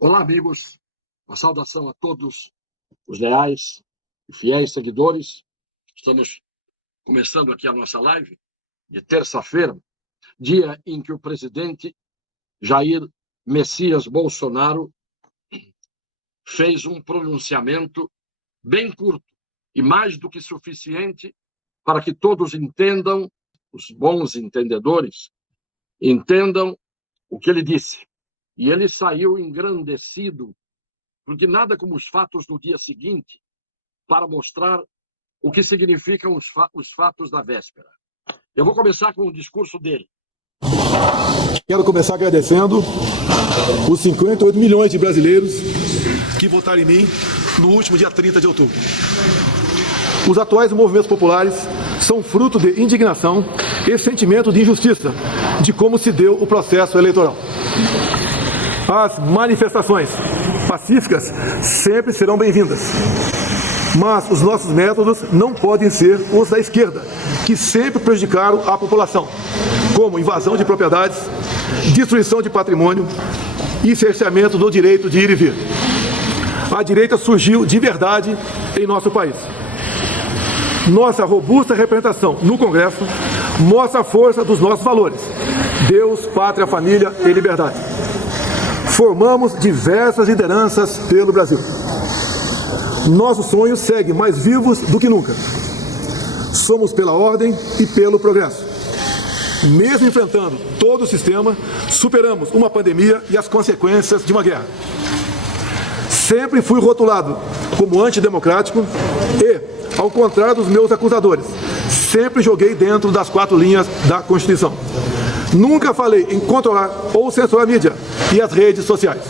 Olá, amigos. Uma saudação a todos os leais e fiéis seguidores. Estamos começando aqui a nossa live de terça-feira, dia em que o presidente Jair Messias Bolsonaro fez um pronunciamento bem curto e mais do que suficiente para que todos entendam, os bons entendedores, entendam o que ele disse. E ele saiu engrandecido, porque nada como os fatos do dia seguinte para mostrar o que significam os fatos da véspera. Eu vou começar com o discurso dele. Quero começar agradecendo os 58 milhões de brasileiros que votaram em mim no último dia 30 de outubro. Os atuais movimentos populares são fruto de indignação e sentimento de injustiça de como se deu o processo eleitoral. As manifestações pacíficas sempre serão bem-vindas, mas os nossos métodos não podem ser os da esquerda, que sempre prejudicaram a população, como invasão de propriedades, destruição de patrimônio e cerceamento do direito de ir e vir. A direita surgiu de verdade em nosso país. Nossa robusta representação no Congresso mostra a força dos nossos valores: Deus, pátria, família e liberdade. Formamos diversas lideranças pelo Brasil. Nossos sonhos seguem mais vivos do que nunca. Somos pela ordem e pelo progresso. Mesmo enfrentando todo o sistema, superamos uma pandemia e as consequências de uma guerra. Sempre fui rotulado como antidemocrático e, ao contrário dos meus acusadores, sempre joguei dentro das 4 linhas da Constituição. Nunca falei em controlar ou censurar a mídia e as redes sociais.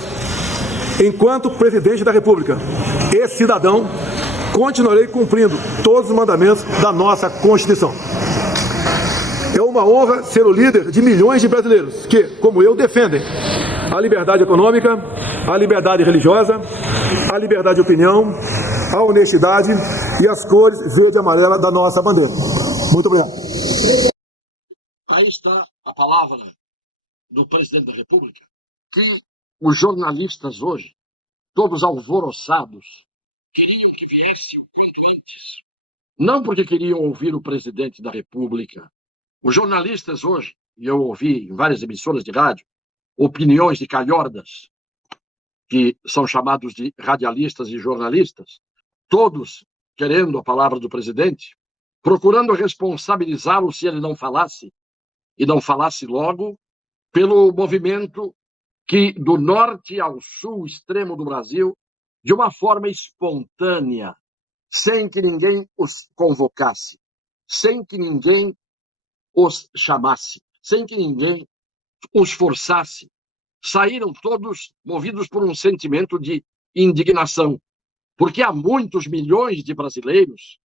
Enquanto presidente da República e cidadão, continuarei cumprindo todos os mandamentos da nossa Constituição. É uma honra ser o líder de milhões de brasileiros que, como eu, defendem a liberdade econômica, a liberdade religiosa, a liberdade de opinião, a honestidade e as cores verde e amarela da nossa bandeira. Muito obrigado. Aí está a palavra do presidente da República, que os jornalistas hoje, todos alvoroçados, queriam que viesse o quanto antes. Não porque queriam ouvir o presidente da República. Os jornalistas hoje, e eu ouvi em várias emissoras de rádio, opiniões de calhordas, que são chamados de radialistas e jornalistas, todos querendo a palavra do presidente, procurando responsabilizá-lo se ele não falasse, e não falasse logo, pelo movimento que, do norte ao sul extremo do Brasil, de uma forma espontânea, sem que ninguém os convocasse, sem que ninguém os chamasse, sem que ninguém os forçasse, saíram todos movidos por um sentimento de indignação, porque há muitos milhões de brasileiros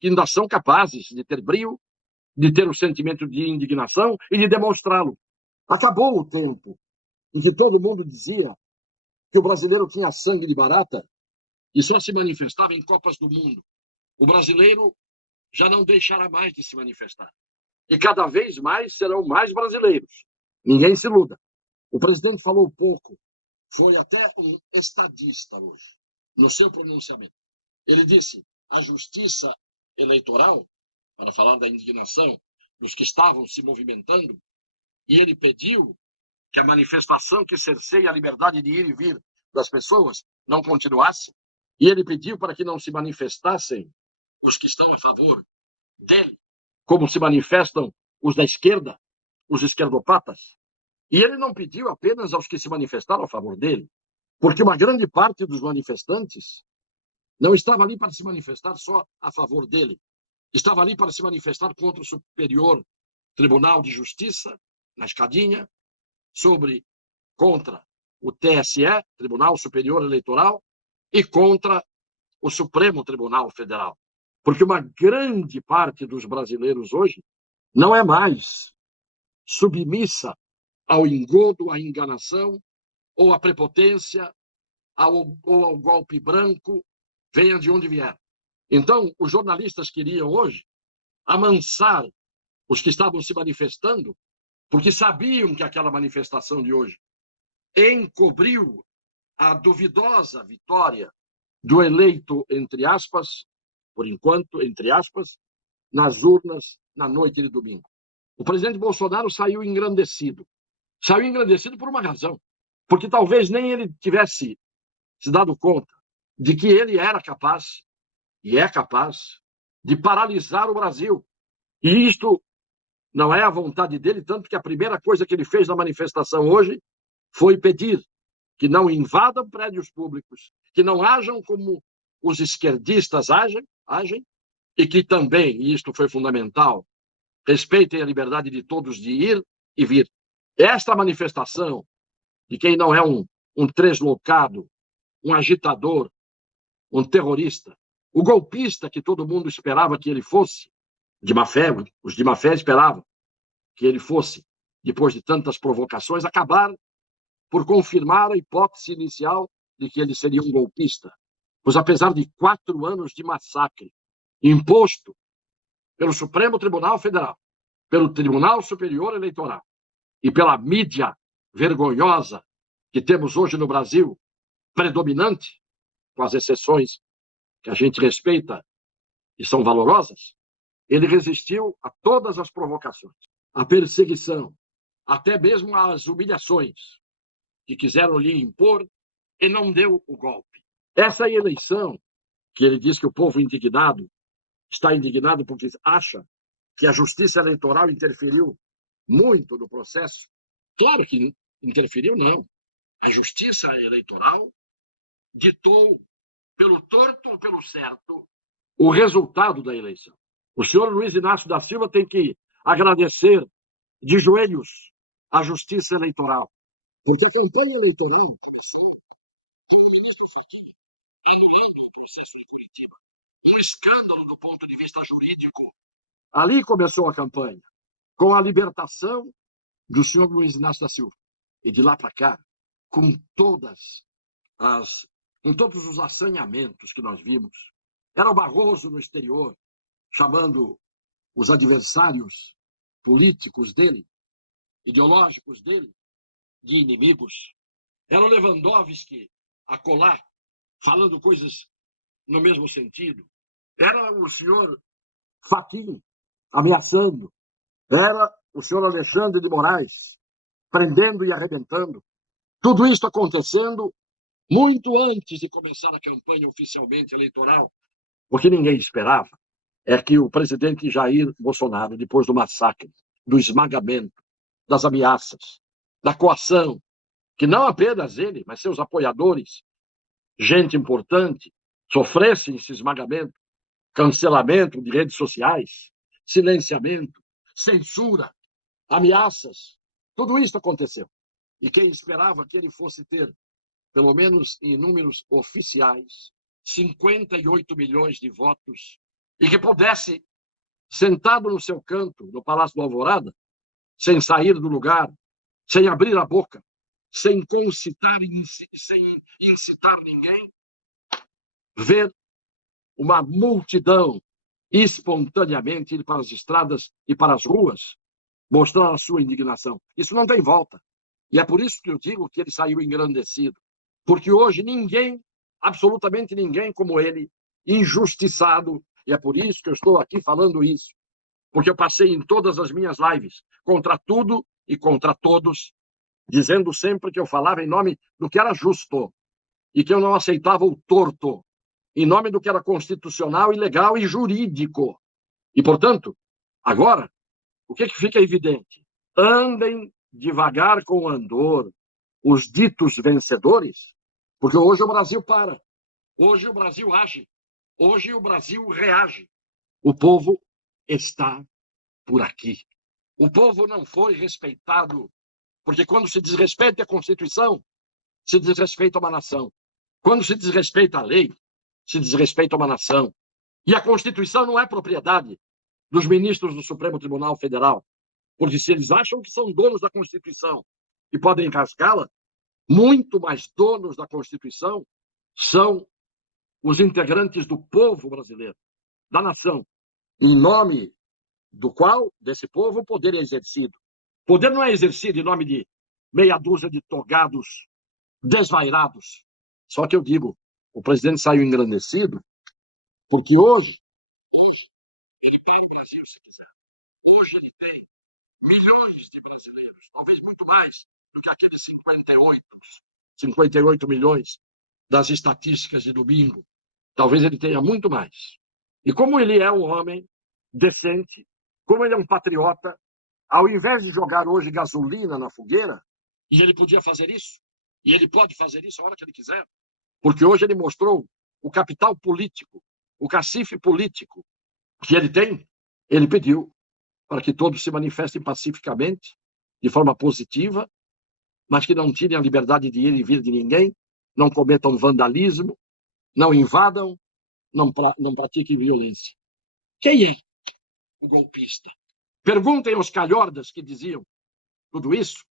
que ainda são capazes de ter brio, de ter o sentimento de indignação e de demonstrá-lo. Acabou o tempo em que todo mundo dizia que o brasileiro tinha sangue de barata e só se manifestava em Copas do Mundo. O brasileiro já não deixará mais de se manifestar. E cada vez mais serão mais brasileiros. Ninguém se iluda. O presidente falou pouco, foi até um estadista hoje, no seu pronunciamento. Ele disse: a justiça eleitoral, para falar da indignação dos que estavam se movimentando, e ele pediu que a manifestação que cerceia a liberdade de ir e vir das pessoas não continuasse, e ele pediu para que não se manifestassem os que estão a favor dele, como se manifestam os da esquerda, os esquerdopatas. E ele não pediu apenas aos que se manifestaram a favor dele, porque uma grande parte dos manifestantes não estava ali para se manifestar só a favor dele, estava ali para se manifestar contra o Superior Tribunal de Justiça, na escadinha, contra o TSE, Tribunal Superior Eleitoral, e contra o Supremo Tribunal Federal. Porque uma grande parte dos brasileiros hoje não é mais submissa ao engodo, à enganação, ou à prepotência, ou ao golpe branco, venha de onde vier. Então, os jornalistas queriam hoje amansar os que estavam se manifestando, porque sabiam que aquela manifestação de hoje encobriu a duvidosa vitória do eleito, entre aspas, por enquanto, entre aspas, nas urnas na noite de domingo. O presidente Bolsonaro saiu engrandecido. Saiu engrandecido por uma razão. Porque talvez nem ele tivesse se dado conta de que ele era capaz, e é capaz, de paralisar o Brasil. E isto não é a vontade dele, tanto que a primeira coisa que ele fez na manifestação hoje foi pedir que não invadam prédios públicos, que não hajam como os esquerdistas agem, e que também, e isto foi fundamental, respeitem a liberdade de todos de ir e vir. Esta manifestação de quem não é um tresloucado, um agitador, um terrorista, o golpista que todo mundo esperava que ele fosse, de má fé, os de má fé esperavam que ele fosse, depois de tantas provocações, acabar por confirmar a hipótese inicial de que ele seria um golpista. Pois apesar de 4 anos de massacre imposto pelo Supremo Tribunal Federal, pelo Tribunal Superior Eleitoral e pela mídia vergonhosa que temos hoje no Brasil, predominante, com as exceções que a gente respeita e são valorosas, ele resistiu a todas as provocações, à perseguição, até mesmo às humilhações que quiseram lhe impor, e não deu o golpe. Essa eleição, que ele diz que o povo indignado está indignado porque acha que a justiça eleitoral interferiu muito no processo. Claro que interferiu, não. A justiça eleitoral ditou, pelo torto ou pelo certo, o resultado da eleição. O senhor Luiz Inácio da Silva tem que agradecer de joelhos a justiça eleitoral. Porque a campanha eleitoral começou com o ministro Fachin anulando o processo de Curitiba. Um escândalo do ponto de vista jurídico. Ali começou a campanha, com a libertação do senhor Luiz Inácio da Silva. E de lá para cá, com todos os assanhamentos que nós vimos, era o Barroso no exterior, chamando os adversários políticos dele, ideológicos dele, de inimigos. Era o Lewandowski a colar, falando coisas no mesmo sentido. Era o senhor Fachin ameaçando. Era o senhor Alexandre de Moraes prendendo e arrebentando. Tudo isso acontecendo muito antes de começar a campanha oficialmente eleitoral, porque ninguém esperava é que o presidente Jair Bolsonaro, depois do massacre, do esmagamento, das ameaças, da coação, que não apenas ele, mas seus apoiadores, gente importante, sofressem esse esmagamento, cancelamento de redes sociais, silenciamento, censura, ameaças, tudo isso aconteceu. E quem esperava que ele fosse ter, pelo menos em números oficiais, 58 milhões de votos, e que pudesse, sentado no seu canto, no Palácio do Alvorada, sem sair do lugar, sem abrir a boca, sem incitar ninguém, ver uma multidão espontaneamente ir para as estradas e para as ruas, mostrar a sua indignação. Isso não tem volta. E é por isso que eu digo que ele saiu engrandecido. Porque hoje ninguém, absolutamente ninguém como ele, injustiçado, e é por isso que eu estou aqui falando isso, porque eu passei em todas as minhas lives contra tudo e contra todos, dizendo sempre que eu falava em nome do que era justo e que eu não aceitava o torto, em nome do que era constitucional e legal e jurídico. E, portanto, agora, o que fica evidente? Andem devagar com o andor os ditos vencedores, porque hoje o Brasil para, hoje o Brasil age, hoje o Brasil reage. O povo está por aqui. O povo não foi respeitado, porque quando se desrespeita a Constituição, se desrespeita uma nação. Quando se desrespeita a lei, se desrespeita uma nação. E a Constituição não é propriedade dos ministros do Supremo Tribunal Federal, porque se eles acham que são donos da Constituição e podem rasgá-la, muito mais donos da Constituição são os integrantes do povo brasileiro, da nação, em nome do qual, desse povo, o poder é exercido. O poder não é exercido em nome de meia dúzia de togados desvairados, Só que eu digo, o presidente saiu engrandecido, porque hoje, ele pega o Brasil, se quiser. Hoje ele tem milhões de brasileiros, talvez muito mais do que aqueles 58 milhões das estatísticas de domingo. Talvez ele tenha muito mais. E como ele é um homem decente, como ele é um patriota, ao invés de jogar hoje gasolina na fogueira, e ele podia fazer isso, e ele pode fazer isso a hora que ele quiser, porque hoje ele mostrou o capital político, o cacife político que ele tem, ele pediu para que todos se manifestem pacificamente, de forma positiva, mas que não tirem a liberdade de ir e vir de ninguém, não cometam vandalismo, não invadam, não pratiquem violência. Quem é o golpista? Perguntem aos calhordas que diziam tudo isso,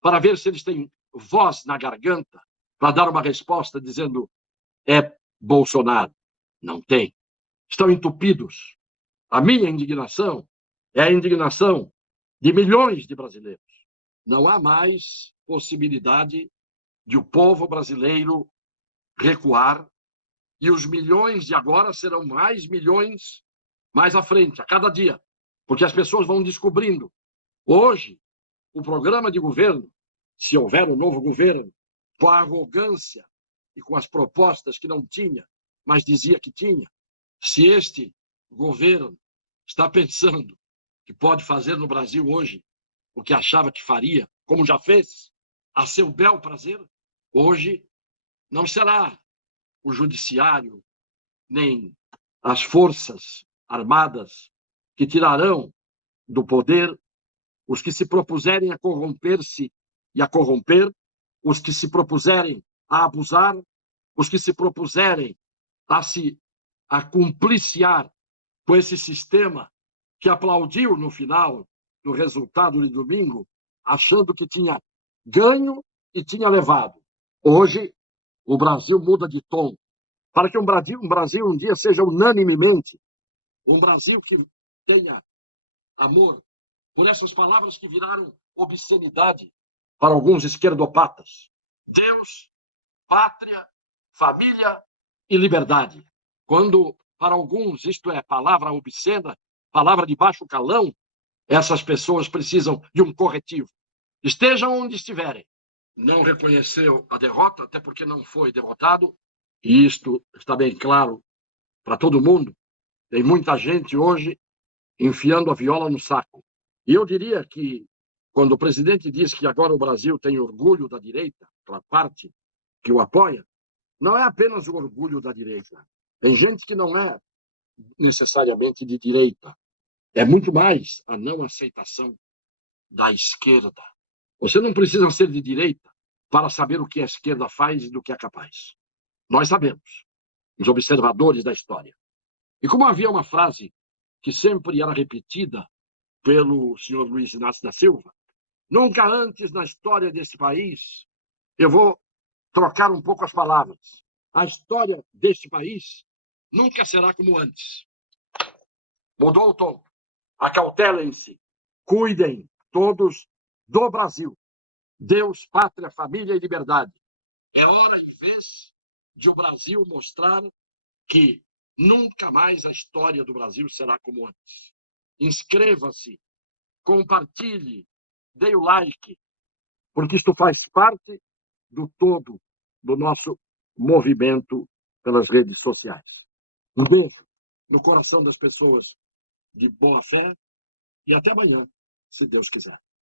para ver se eles têm voz na garganta para dar uma resposta dizendo é Bolsonaro. Não tem. Estão entupidos. A minha indignação é a indignação de milhões de brasileiros. Não há mais possibilidade de o povo brasileiro recuar, e os milhões de agora serão mais milhões mais à frente, a cada dia, porque as pessoas vão descobrindo. Hoje, o programa de governo, se houver um novo governo, com a arrogância e com as propostas que não tinha, mas dizia que tinha, se este governo está pensando que pode fazer no Brasil hoje o que achava que faria, como já fez, a seu bel prazer, hoje não será o judiciário nem as forças armadas que tirarão do poder os que se propuserem a corromper-se e a corromper, os que se propuserem a abusar, os que se propuserem a cumpliciar com esse sistema que aplaudiu no final do resultado de domingo, achando que tinha ganho e tinha levado. Hoje, o Brasil muda de tom, para que um Brasil um dia seja unanimemente um Brasil que tenha amor por essas palavras que viraram obscenidade para alguns esquerdopatas. Deus, pátria, família e liberdade. Quando, para alguns, isto é palavra obscena, palavra de baixo calão, essas pessoas precisam de um corretivo. Estejam onde estiverem. Não reconheceu a derrota, até porque não foi derrotado, e isto está bem claro para todo mundo. Tem muita gente hoje enfiando a viola no saco. E eu diria que, quando o presidente diz que agora o Brasil tem orgulho da direita, aquela parte que o apoia, não é apenas o orgulho da direita. Tem gente que não é necessariamente de direita. É muito mais a não aceitação da esquerda. Você não precisa ser de direita para saber o que a esquerda faz e do que é capaz. Nós sabemos, os observadores da história. E como havia uma frase que sempre era repetida pelo senhor Luiz Inácio da Silva, nunca antes na história desse país, eu vou trocar um pouco as palavras, a história deste país nunca será como antes. Mudou o tom. Acautelem-se, cuidem todos do Brasil. Deus, pátria, família e liberdade. É hora e vez de o Brasil mostrar que nunca mais a história do Brasil será como antes. Inscreva-se, compartilhe, dê o like, porque isto faz parte do todo do nosso movimento pelas redes sociais. Um beijo no coração das pessoas de boa fé e até amanhã, se Deus quiser.